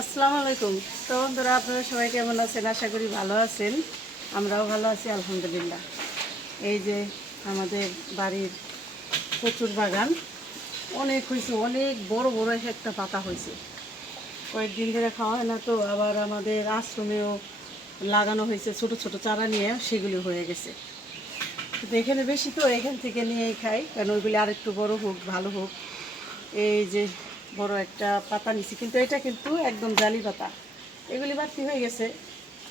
আসসালামু আলাইকুম। তো বন্ধুরা, আপনারা সবাই কেমন আছেন? আশা করি ভালো আছেন। আমরাও ভালো আছি আলহামদুলিল্লাহ। এই যে আমাদের বাড়ির কচুর বাগান অনেক হয়েছে, অনেক বড় বড় একটা পাতা হয়েছে। কয়েকদিন ধরে খাওয়া হয় না, তো আবার আমাদের আশ্রমেও লাগানো হয়েছে ছোট ছোট চারা নিয়ে, সেগুলি হয়ে গেছে। কিন্তু এখানে বেশি, তো এখান থেকে নিয়েই খাই, কারণ ওইগুলি আরেকটু বড় হোক, ভালো হোক। এই যে বড় একটা পাতা নিছি, কিন্তু এটা কিন্তু একদম জালি পাতা, এগুলি বাড়তি হয়ে গেছে।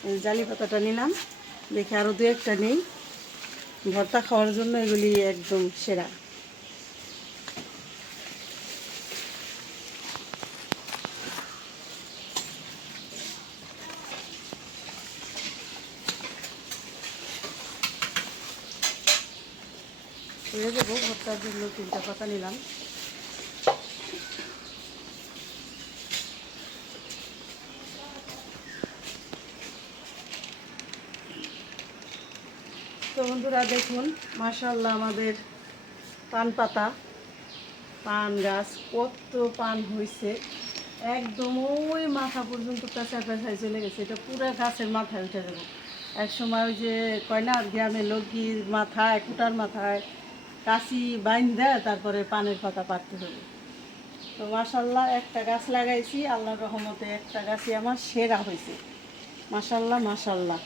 এই জালি পাতাটা নিলাম, দেখে আরও দু একটা নেই, ভর্তা খাওয়ার জন্য এগুলি একদম সেরা। হয়ে দেবো ভর্তার জন্য 3টা পাতা নিলাম। তো বন্ধুরা দেখুন, মাশাআল্লাহ আমাদের পান পাতা, পান গাছ কত পান হয়েছে, একদম ওই মাথা পর্যন্ত পেঁচা পেঁচায় চলে গেছে। এটা পুরো গাছের মাথায় উঠে যাবে এক সময়। ওই যে কয় না, গ্রামের লোকগীর মাথায়, কুটার মাথায় কাশি বাইন দেয়, তারপরে পানের পাতা পাড়তে হবে। তো মাশাল্লাহ একটা গাছ লাগাইছি, আল্লাহর রহমতে একটা গাছই আমার সেরা হয়েছে। মাশাল্লাহ মাশাল্লাহ।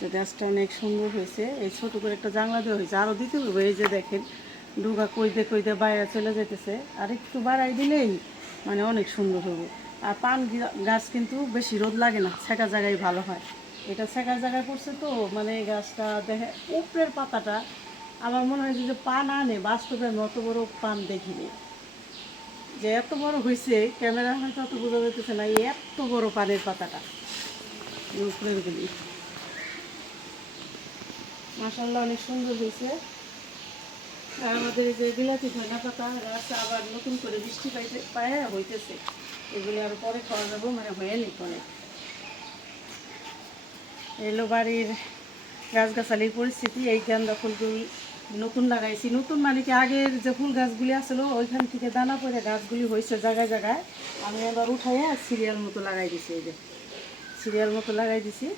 তো গাছটা অনেক সুন্দর হয়েছে। এই ছোটো করে একটা জানলা দেওয়া হয়েছে, আরও দিতে হবে। এই যে দেখেন, ডুগা কইতে কইতে বাইরে চলে যেতেছে, আর একটু বাড়াই দিলেই মানে অনেক সুন্দর হবে। আর পান গাছ কিন্তু বেশি রোদ লাগে না, ছেঁকা জায়গায় ভালো হয়। এটা ছেঁকা জায়গায় পড়ছে, তো মানে এই গাছটা দেখে উপরের পাতাটা আমার মনে হয় যে পান আনে, বাস্তবের মতো বড় পান দেখিনি। যে এত বড় হয়েছে, ক্যামেরা হয়তো অত বোঝা যাইতেছে না, এত বড় পানের পাতাটা উপরের গুলি। মাশাআল্লাহ অনেক সুন্দর হয়েছে। আর আমাদের এই যে বিলাতি ধনা পাতা গাছ আবার নতুন করে বৃষ্টি পায়ে হইতেছে, এগুলি আরও পরে খাওয়া যাবো, মানে হয়ে নি পরে। এলো বাড়ির গাছগাছালির পরিস্থিতি। এই গাঁদা ফুলগুলি নতুন লাগাইছি, নতুন মানে কি আগের যে ফুল গাছগুলি আসলো ওইখান থেকে দানা পড়ে গাছগুলি হয়েছে জায়গায় জায়গায়, আমি আবার উঠাইয়া সিরিয়াল মতো লাগাই দিছি। এই যে সিরিয়াল মতো লাগাই দিছি।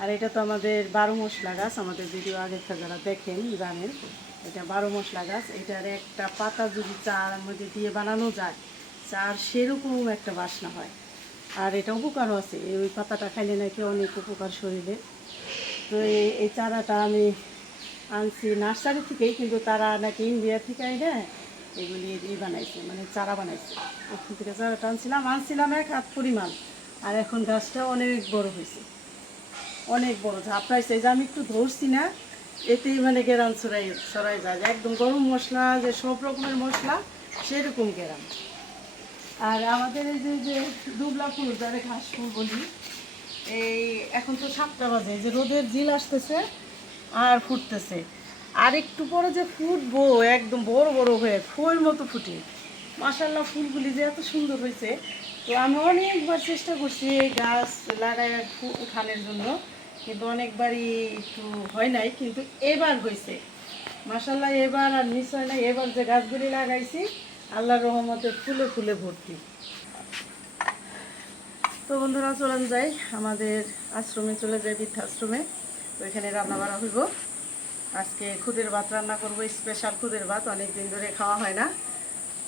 আর এটা তো আমাদের 12 মশলা গাছ, আমাদের ভিডিও আগের যারা দেখেন জানেন, এটা 12 মশলা গাছ। এটার একটা পাতা যদি চার মধ্যে দিয়ে বানানো যায়, চার সেরকম একটা বাসনা হয়। আর এটা উপকারও আছে, ওই পাতাটা খাইলে নাকি অনেক উপকার শরীরে। তো এই চারাটা আমি আনছি নার্সারি থেকেই, কিন্তু তারা নাকি ইন্ডিয়া থেকে হ্যাঁ এগুলি বানাইছে, মানে চারা বানাইছে। ওখান থেকে চারাটা আনছিলাম 1 হাত পরিমাণ। আর এখন গাছটা অনেক বড় হয়েছে, অনেক বড় ঝাপড়াইছে। যে আমি একটু ধরছি না, এতেই মানে গেরাম ছড়াই যায়, একদম গরম মশলা যে সব রকমের মশলা সেরকম গেরাম। আর আমাদের এই যে দুবলা ফুল, যারা ঘাস ফুল বলি, এই এখন তো 7টা বাজে, যে রোদের জিল আসতেছে আর ফুটতেছে। আর একটু পরে যে ফুটবো, একদম বড় বড় হয়ে ফুল মতো ফুটে। মাশাআল্লাহ ফুলগুলি যে এত সুন্দর হয়েছে। তো আমি অনেকবার চেষ্টা করছি এই গাছ লাগায় উঠানোর জন্য, কিন্তু অনেকবারই একটু হয় নাই, কিন্তু এবার হয়েছে। মাশাআল্লাহ এবার আর মিস হয় নাই, এবার যে গাছগুলি লাগাইছি আল্লাহর রহমতে ফুলে ফুলে ভর্তি। তো বন্ধুরা চলেন যাই আমাদের আশ্রমে, চলে যাই বৃদ্ধাশ্রমে। তো এখানে রান্না বাড়া হইব। আজকে খুদের ভাত রান্না করব, স্পেশাল খুদের ভাত, অনেক দিন ধরে খাওয়া হয় না।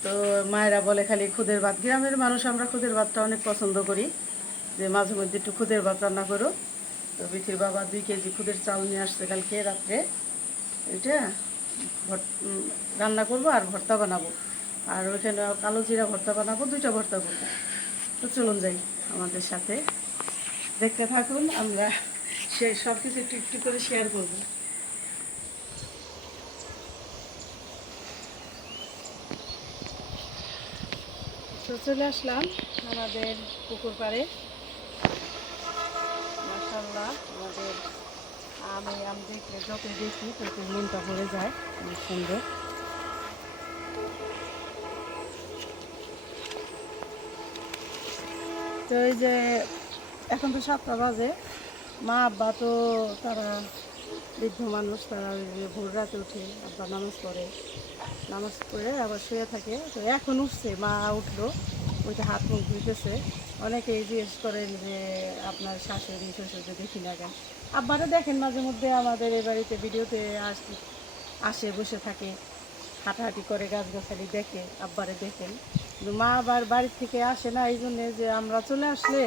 তো মায়েরা বলে খালি খুদের ভাত, গ্রামের মানুষ আমরা খুদের ভাতটা অনেক পছন্দ করি, যে মাঝে মধ্যে একটু খুদের ভাত রান্না করো। তো বিথির বাবা 2 কেজি খুদের চাল নিয়ে আসছে কালকে রাত্রে, এটা রান্না করব আর ভর্তা বানাবো। আর ওইখানে কালো জিরা ভর্তা বানাবো, 2টা ভর্তা করবো। তো চলুন যাই আমাদের সাথে, দেখতে থাকুন, আমরা সব কিছু একটু একটু করে শেয়ার করবো। তো চলে আসলাম আমাদের পুকুর পাড়ে। মাশাআল্লাহ আমাদের আম দেখলে যতই দেখি ততই মনটা ভরে যায়, অনেক সুন্দর। তো এই যে এখন তো 7টা বাজে, মা আব্বা তো তারা বৃদ্ধ মানুষ, তারা ওই যে ভোর রাতে উঠে আব্বা নামাজ পড়ে, নামাজ পড়ে আবার শুয়ে থাকে। তো এখন উঠছে, মা উঠলো, ওইটা হাত মুখ ধুইতেছে। অনেকেই জিজ্ঞেস করেন যে আপনার শাশুড়ি শ্বশুরকে দেখি না কেন। আব্বারা দেখেন মাঝে মধ্যে আমাদের এই বাড়িতে ভিডিওতে আসে বসে থাকে, হাঁটাহাঁটি করে, গাছগাছালি দেখে, আব্বারে দেখেন। কিন্তু মা আবার বাড়ির থেকে আসে না, এই জন্যে যে আমরা চলে আসলে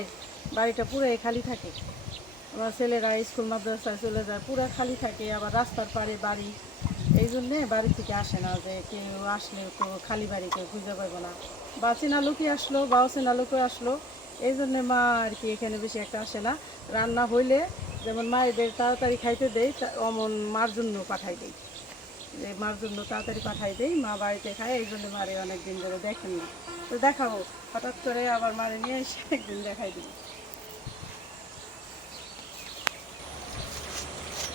বাড়িটা পুরোই খালি থাকে। আমার ছেলেরা স্কুল মাদ্রাসায় চলে যায়, পুরো খালি থাকে, আবার রাস্তার পাড়ে বাড়ি, এই জন্যে বাড়ি থেকে আসে না, যে কেউ আসলে তো খালি বাড়ি কেউ খুঁজে পাবো না, বা চেনা লোকই আসলো বা অচেনা লোকও আসলো, এই জন্যে মা আর কি এখানে বেশি একটা আসে না। রান্না হইলে যেমন মায়েদের তাড়াতাড়ি খাইতে দেয়, অমন মার জন্য পাঠাই দেয়, যে মার জন্য তাড়াতাড়ি পাঠাই দেয়, মা বাড়িতে খায়, এই জন্য মারে অনেক দিন ধরে দেখেন না। তো দেখাবো, হঠাৎ করে আবার মারে নিয়ে এসে একদিন দেখাই দিই।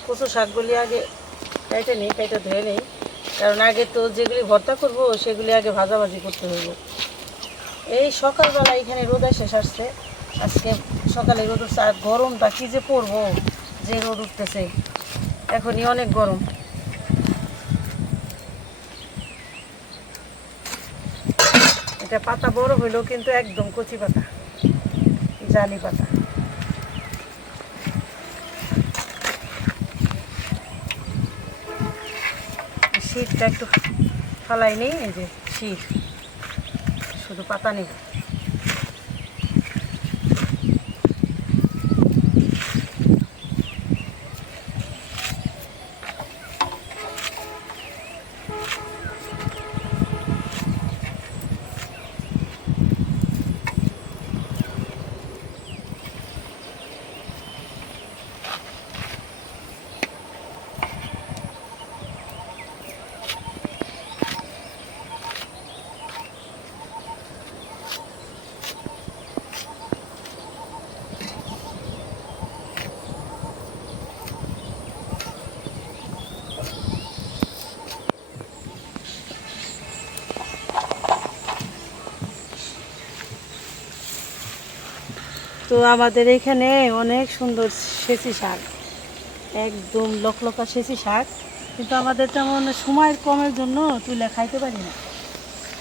কচু শাকগুলি আগে কেটে নিই, কেটে ধুয়ে নিই, কারণ আগে তো যেগুলি ভর্তা করব সেগুলি আগে ভাজাভাজি করতে হইব। এই সকালবেলা এখানে রোদ শেষ আসছে, আজকে সকালে রোদ উঠছে, আর গরমটা কী যে পড়বো, যে রোদ উঠতেছে এখনই অনেক গরম। এটা পাতা বড় হইলেও কিন্তু একদম কচি পাতা, জালি পাতা। শীতটা একটু ফালাই নেই, এই যে শীত, শুধু পাতা নেই। তো আমাদের এইখানে অনেক সুন্দর সেচি শাক, একদম লকলকা সেচি শাক, কিন্তু আমাদের তেমন সময়ের কমের জন্য তুলে খাইতে পারি না,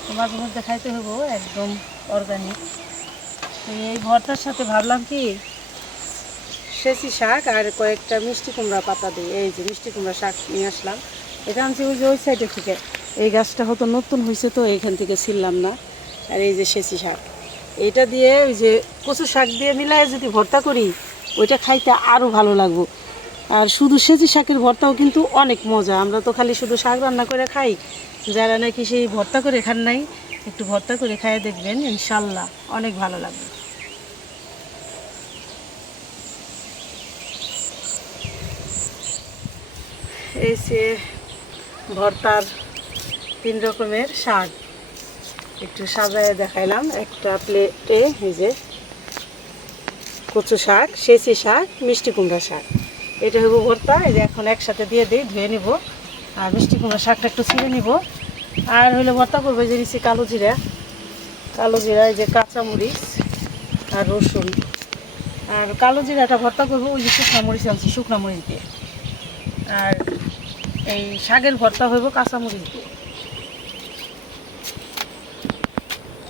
তো মাঝে মধ্যে খাইতে হবো একদম অর্গানিক। তো এই ভর্তার সাথে ভাবলাম কি সেচি শাক আর কয়েকটা মিষ্টি কুমড়া পাতা দিই, এই যে মিষ্টি কুমড়া শাক নিয়ে আসলাম, এটা আনছি ওই যে ওই সাইডে থেকে, এই গাছটা হয়তো নতুন হয়েছে তো এইখান থেকে ছিললাম না। আর এই যে সেচি শাক, এটা দিয়ে ওই যে কচু শাক দিয়ে মিলায় যদি ভর্তা করি ওইটা খাইতে আরও ভালো লাগবে। আর শুধু সেচি শাকের ভর্তাও কিন্তু অনেক মজা, আমরা তো খালি শুধু শাক রান্না করে খাই, যারা নাকি সেই ভর্তা করে খান নাই একটু ভর্তা করে খাইয়ে দেখবেন, ইনশাল্লাহ অনেক ভালো লাগবে। এই যে ভর্তার 3 রকমের শাক একটু সাজায় দেখাইলাম একটা প্লেটে, এই যে কচু শাক, সেচি শাক, মিষ্টি কুমড়া শাক, এটা হবো ভর্তা। এই যে এখন একসাথে দিয়ে দিই, ধুয়ে নিব, আর মিষ্টি কুমড়া শাকটা একটু ছিঁড়ে নিব, আর হইলে ভর্তা করবো যে নিচ্ছি কালো জিরা, এই যে কাঁচামরিচ আর রসুন, আর কালো জিরাটা ভর্তা করবো ওই যে শুকনো মরিচ আনছি, শুকনো মরিচ দিয়ে, আর এই শাকের ভর্তা হইব কাঁচামরিচ দিয়ে।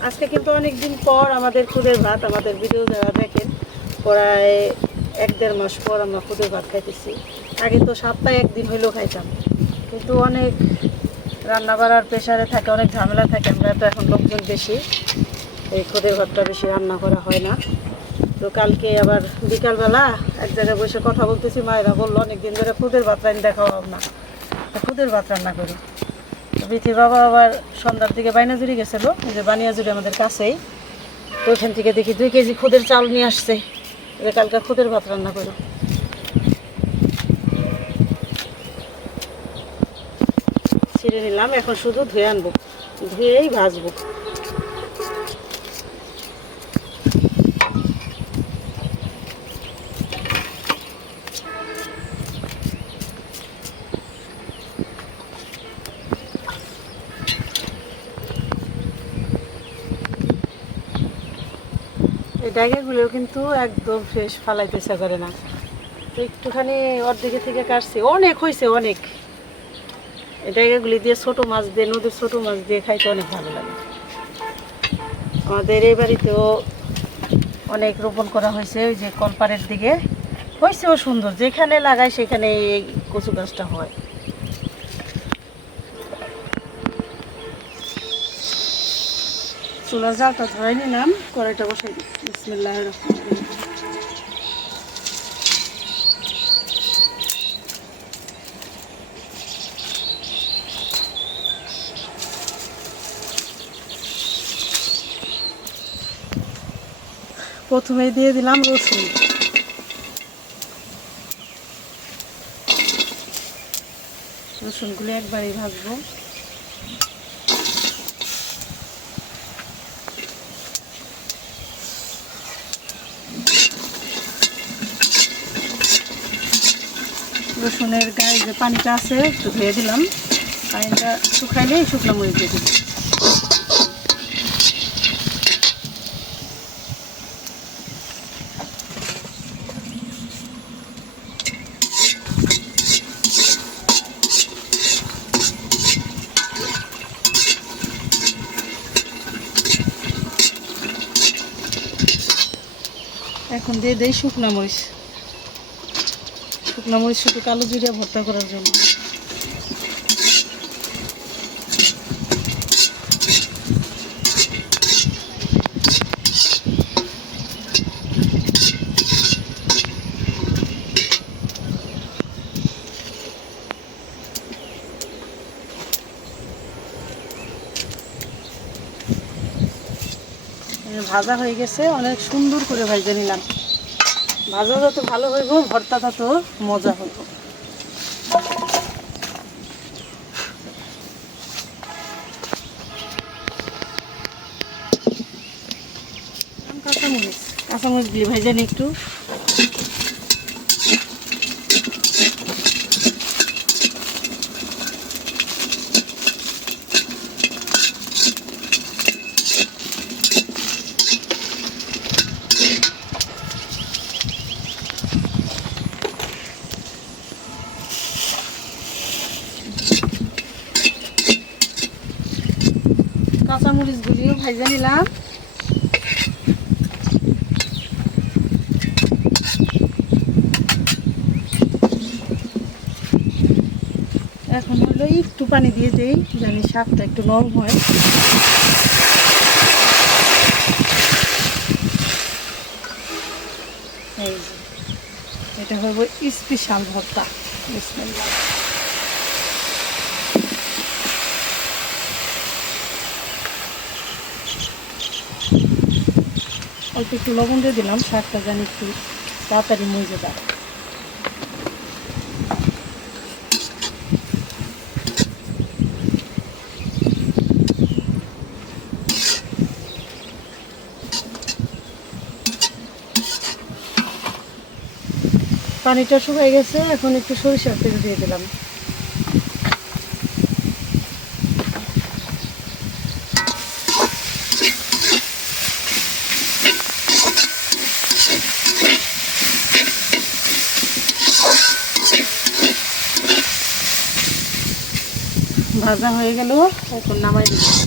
আজকে কিন্তু অনেক দিন পর আমাদের খুদের ভাত, আমাদের ভিডিও যারা দেখেন প্রায় 1-1.5 মাস পর আমরা খুদের ভাত খাইতেছি। আগে তো সপ্তাহে একদিন হইলেও খাইতাম, কিন্তু অনেক রান্না বাড়ার প্রেশারে থাকে, অনেক ঝামেলা থাকে, আমরা তো এখন লোকজন বেশি, এই খুদের ভাতটা বেশি রান্না করা হয় না। তো কালকে আবার বিকালবেলা এক জায়গায় বসে কথা বলতেছি, মায়েরা বললো অনেকদিন ধরে খুদের ভাত রান্না দেখাও না, খুদের ভাত রান্না করি। বিথির বাবা আবার সন্ধ্যার দিকে বাইনাজুরি গেছিলো, এই যে বানিয়াজুরি আমাদের কাছেই, তো ওইখান থেকে দেখি 2 কেজি খুদের চাল নিয়ে আসছে, এটা কালকে খুদের ভাত রান্না করো। ছিঁড়ে নিলাম, এখন শুধু ধুয়ে আনবো, ধুয়েই ভাজবো। এই ডাইগাগুলোও কিন্তু একদম ফ্রেশ, ফালাইতে ইচ্ছা করে না, তো একটুখানি অর্ধেকে থেকে কাটছি, অনেক হয়েছে অনেক। এই ডাইগাগুলি দিয়ে ছোটো মাছ দিয়ে, নদীর ছোটো মাছ দিয়ে খাইতে অনেক ভালো লাগে, আমাদের এই বাড়িতেও অনেক রোপণ করা হয়েছে, ওই যে কলপাড়ের দিকে হয়েছেও সুন্দর, যেখানে লাগায় সেখানে এই কচু গাছটা হয়। চুলার জালটা ধরাই নিলাম, কড়াইটা বসাই দিই। বিসমিল্লাহির রহমানির রহিম। প্রথমে দিয়ে দিলাম রসুন, রসুনগুলো একবারই ভাজবো। রসুনের গায়ে যে পানিটা আছে একটু ধুয়ে দিলাম, পানিটা শুকাইলে শুকনো মরিচ দিয়ে দিলাম। এখন দিয়ে দেই শুকনো মরিচ, শুকনো মরিচ শুধু কালো জিরা ভর্তা করার জন্য। ভাজা হয়ে গেছে, অনেক সুন্দর করে ভাজা নিলাম। ভাজা যত ভালো হইব ভর্তা তত মজা হইব। কাঁচামরিচ, কাঁচামরিচ দিয়ে ভাজা নিই একটু। কাঁচামরিচগুলিও ভাজা নিলাম। এখন হলো একটু পানি দিয়ে দেই, জানি শাকটা একটু নরম হয়। এই যে এটা হইব স্পেশাল ভর্তা। বিসমিল্লাহ। অল্প একটু লবণ দিয়ে দিলাম, শাকটা জানি একটু তাড়াতাড়ি মজে যায়। পানিটা শুকিয়ে গেছে, এখন একটু সরিষার তেল দিয়ে দিলাম। ভাজা হয়ে গেল, এখন নামাই দিলাম।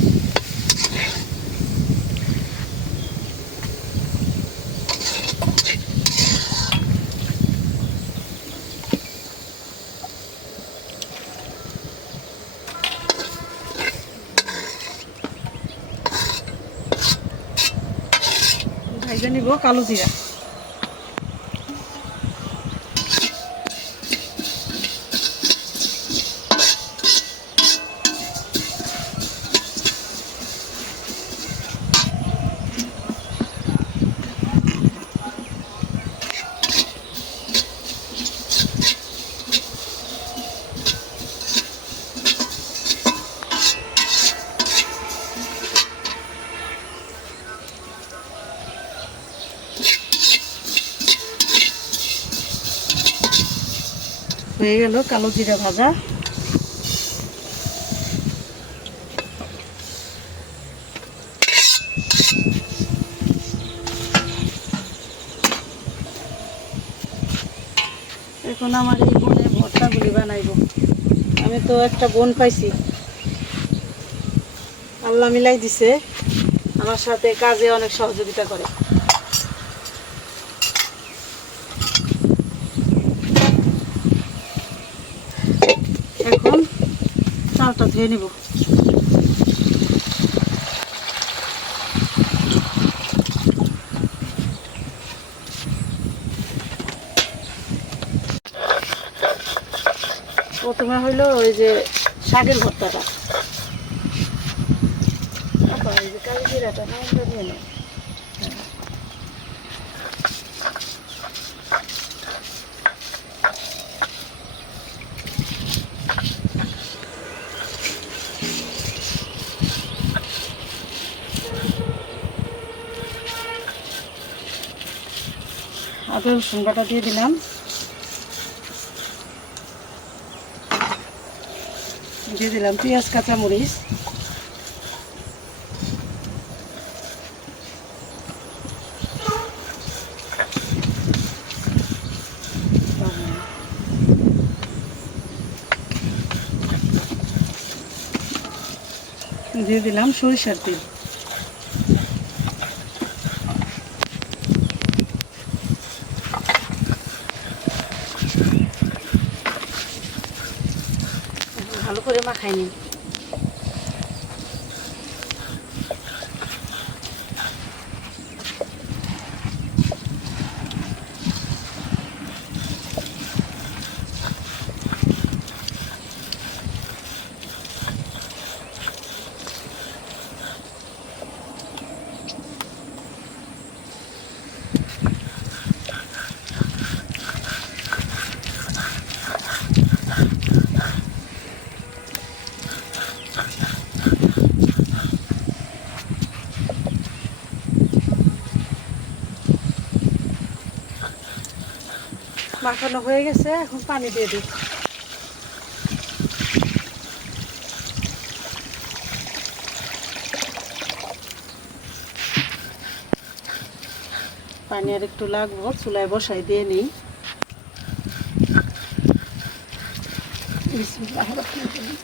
ভাজা নিব কালো জিরা। হয়ে গেল কালো জিরা ভাজা। এখন আমার এই বোনে ভর্তাগুলি বানাইব। আমি তো একটা বোন পাইছি, আল্লাহ মিলাই দিছে, আমার সাথে কাজে অনেক সহযোগিতা করে। এখন চালটা ধুয়ে নিব। প্রথমে হইলো ওই যে শাকের ভর্তাটা, এই যে কালি জিরাটা নামটা নিয়ে নেয়। আদা রসুন বাটা দিয়ে দিলাম, দিয়ে দিলাম পেঁয়াজ কাঁচামরিচ, দিয়ে দিলাম সরিষার তেল। ভালো করে মাখাই নিই। মাখানো হয়ে গেছে, এখন পানি দিয়ে দিই। পানি আর একটু লাগবো, চুলায় বসাই দিয়ে নিই। বিসমিল্লাহির রহমানির রহিম।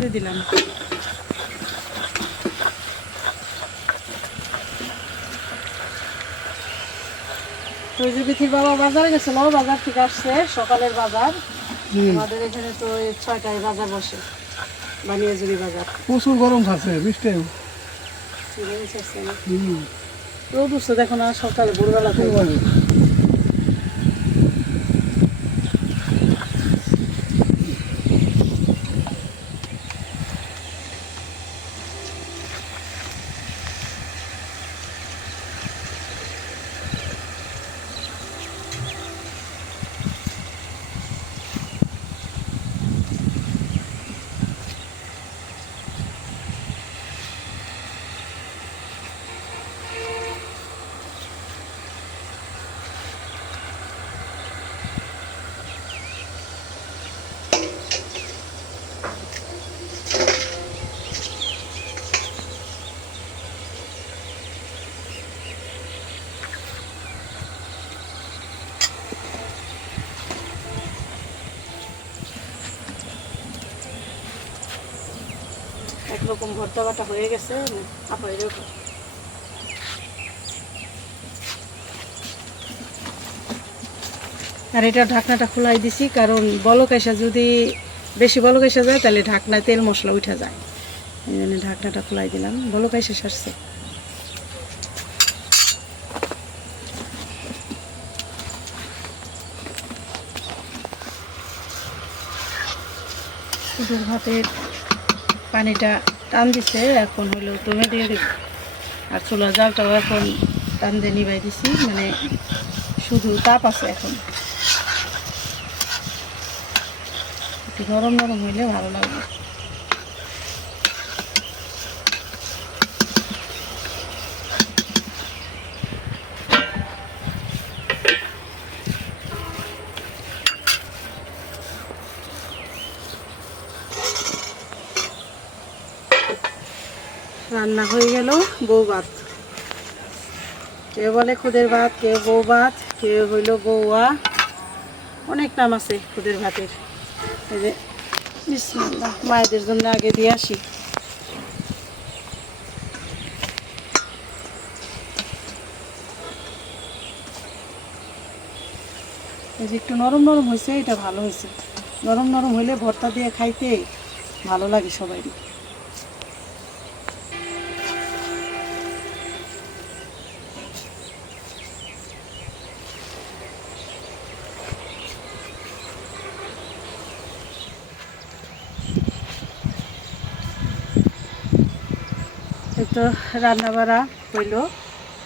দিয়ে দিলাম। বিথির বাবা বাজারে গেছিল, বাজার থেকে আসছে, সকালের বাজার। আমাদের এখানে তো 6টায় বাজার বসে, বানিয়াজুরি বাজার। প্রচুর গরম থাকছে, বৃষ্টি রোদ উঠছে দেখো না, সকালে ভোরবেলা থেকে। একরকম ভর্তা বাটা হয়ে গেছে। আর এটা ঢাকনাটা খোলাই দিছি, কারণ বলক এসে যদি বেশি বলক এসে যায় তাহলে ঢাকনায় তেল মশলা উঠে যায়, এই জন্য ঢাকনাটা খোলাই দিলাম। বলক এসে সারছে। শুধু ভাতের পানিটা টান দিছে, এখন হলো তুমি দিয়ে দেব। আর চুলা জালটাও এখন টান দিয়ে নিবাই দিছি, মানে শুধু তাপ আছে। এখন একটু নরম নরম হইলে ভালো লাগবে। রান্না হয়ে গেল বউ ভাত। কেউ বলে খুদের ভাত, কেউ বউ ভাত, কেউ হইল বউয়া, অনেক নাম আছে খুদের ভাতের। এই যে বিসমিল্লাহ, মায়েদের জন্য আগে দিয়ে আসি। এই যে একটু নরম নরম হয়েছে, এটা ভালো হয়েছে। নরম নরম হইলে ভর্তা দিয়ে খাইতে ভালো লাগে সবাইরই। এই তো রান্না বাড়া হইলো,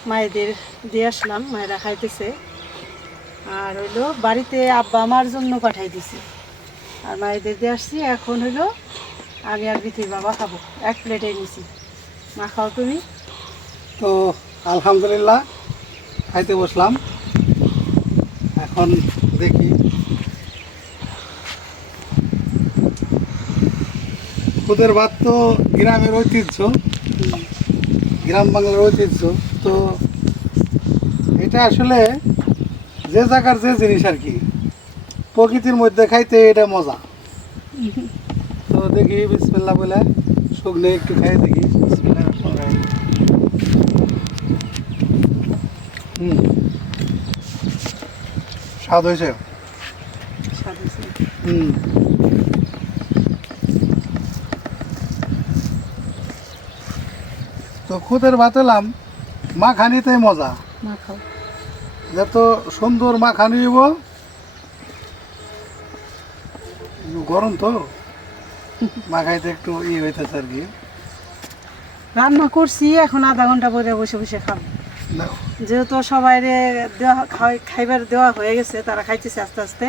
মায়েদের দিয়ে আসলাম, মায়েরা খাইতেছে। আর হইলো বাড়িতে আব্বা আমার জন্য পাঠাই দিছি, আর মায়েদের দিয়ে আসছি। এখন হইলো আমি আর বিথির বাবা খাবো, এক প্লেটে নিছি। মা খাও তুমি? তো আলহামদুলিল্লাহ খাইতে বসলাম। এখন দেখি খুদের ভাত তো গ্রামের ঐতিহ্য, গ্রাম বাংলার ঐতিহ্য। তো এটা আসলে যে জায়গার যে জিনিস আর কি, প্রকৃতির মধ্যে খাইতে এটা মজা। তো দেখি বিসমিল্লাহ বলে শুকনো একটু খাই দেখি। বিসমিল্লাহ রহমানির রহিম। স্বাদ হয়েছে। স্বাদ হয়েছে। তো খুদের ভাত এলাম, মাখানিতে মজা। মা খাও। যত সুন্দর মাখানি হইব, গরম তো মাখাইতে একটু হইতেছে আর কি। রান্না করছি, এখন আধা ঘন্টা পরে বসে বসে খাবো। নাও। যেহেতু সবাই দেওয়া খাইবার দেওয়া হয়ে গেছে, তারা খাইতেছে আস্তে আস্তে।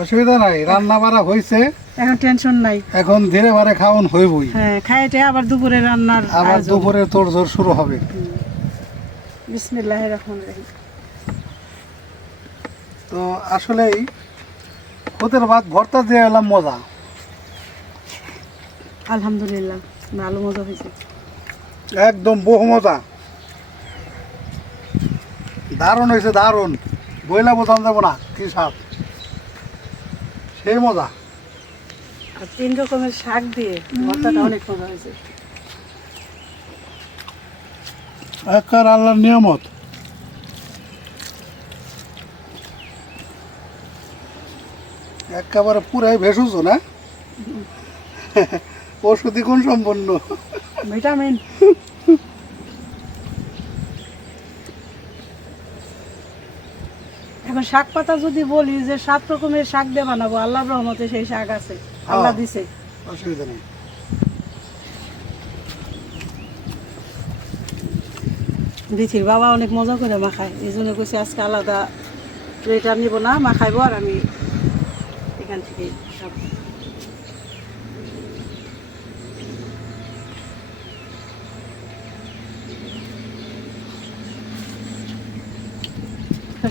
অসুবিধা নাই, রান্না বাড়া হয়েছে, এখন টেনশন নাই। এখন ধীরে বারে খাওয়ান হইবই। হ্যাঁ, খাইতে আবার দুপুরে রান্নার আবার আয়োজন। দুপুরে তোড়জোড় শুরু হবে। বিসমিল্লাহির রহমানির রহিম। তো আসলেই খুদের ভাত ভর্তা দিয়ে এলাম মজা। আলহামদুলিল্লাহ, ভালো মজা হয়েছে। একদম বহু মজা, দারুণ হয়েছে, দারুণ। বইলা বোঝানো যাবো না কি স্বাদ, সেই মজা। আর 3 রকমের শাক দিয়ে ভর্তাটা অনেক মজা হয়েছে। একবার আল্লাহর নিয়ামত। একেবারে পুরাই ভেষজ না, ওষুধি গুণ সম্পন্ন। ভিটামিন। এখন শাক পাতা যদি বলি যে 7 রকমের শাক দিয়ে বানাবো, আল্লাহর রহমতে সেই শাক আছে, আল্লাহ দিছে। অসুবিধা নেই। বিথির বাবা অনেক মজা করে মাখায়, এই জন্য কইছি আজকে আলাদা প্লেটার নিব না, মাখাইবো আর আমি এখান থেকে খাবো।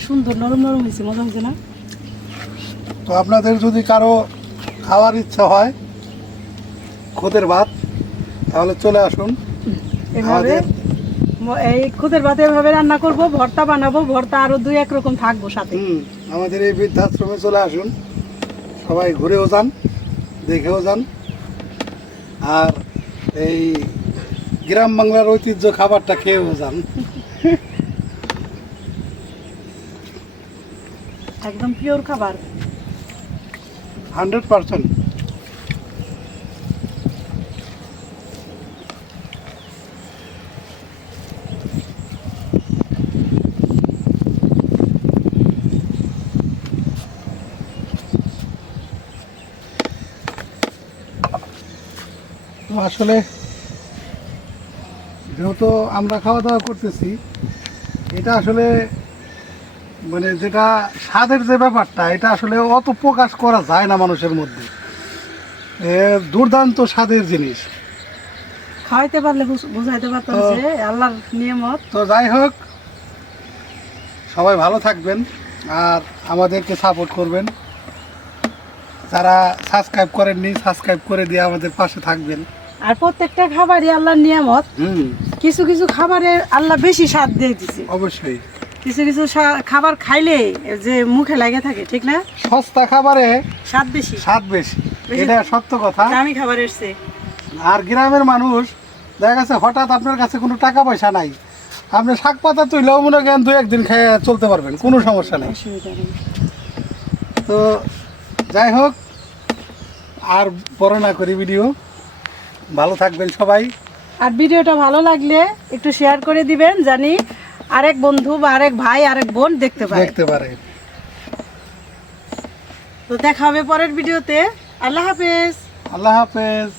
সুন্দর নরম নরম হয়েছে, মজা হয়েছে না? তো আপনাদের যদি কারো খাওয়ার ইচ্ছা হয় খুদের ভাত, তাহলে চলে আসুন। এভাবে এই খুদের ভাতে এভাবে রান্না করব, ভর্তা বানাবো, ভর্তা আরো 2-1 রকম থাকবো সাথে। আমাদের এই বৃদ্ধাশ্রমে চলে আসুন, সবাই ঘুরেও যান, দেখেও যান, আর এই গ্রাম বাংলার ঐতিহ্য খাবারটা খেয়েও যান। একদম পিওর খাবার। 100%। তো আসলে যেহেতু আমরা খাওয়া দাওয়া করতেছি, এটা আসলে মানে যেটা স্বাদের যে ব্যাপারটা, এটা আসলে অত প্রকাশ করা যায় না মানুষের মধ্যে। দুর্দান্ত স্বাদের জিনিস, খাওয়াইতে পারলে বুঝাইতে পারতাম যে আল্লাহর নিয়ামত। তো যাই হোক, সবাই ভালো থাকবেন আর আমাদেরকে সাপোর্ট করবেন। যারা সাবস্ক্রাইব করেননি, সাবস্ক্রাইব করে দিয়ে আমাদের পাশে থাকবেন। আর প্রত্যেকটা খাবারই আল্লাহর নিয়ামত। কিছু কিছু খাবারে আল্লাহ বেশি স্বাদ দিয়ে দিছে, অবশ্যই কিছু কিছু খাবার খাইলে যে মুখে লাগে থাকে, ঠিক না? সস্তা খাবারে স্বাদ বেশি, স্বাদ বেশি, বেশি। এটা সত্য কথা। দামি খাবারের চেয়ে। আর গ্রামের মানুষ দেখা গেছে হঠাৎ আপনার কাছে কোনো টাকা পয়সা নাই, আপনি শাক পাতা তুইলেও মনে করেন 2-1 দিন খেয়ে চলতে পারবেন, কোনো সমস্যা নেই। অসুবিধা নেই। তো যাই হোক, আর বড় না করি ভিডিও, ভালো থাকবেন সবাই। আর ভিডিওটা ভালো লাগলে একটু শেয়ার করে দিবেন, জানি আরেক বন্ধু বা আরেক ভাই আরেক বোন দেখতে পারে। তো দেখা হবে পরের ভিডিওতে। আল্লাহ হাফেজ। আল্লাহ হাফেজ।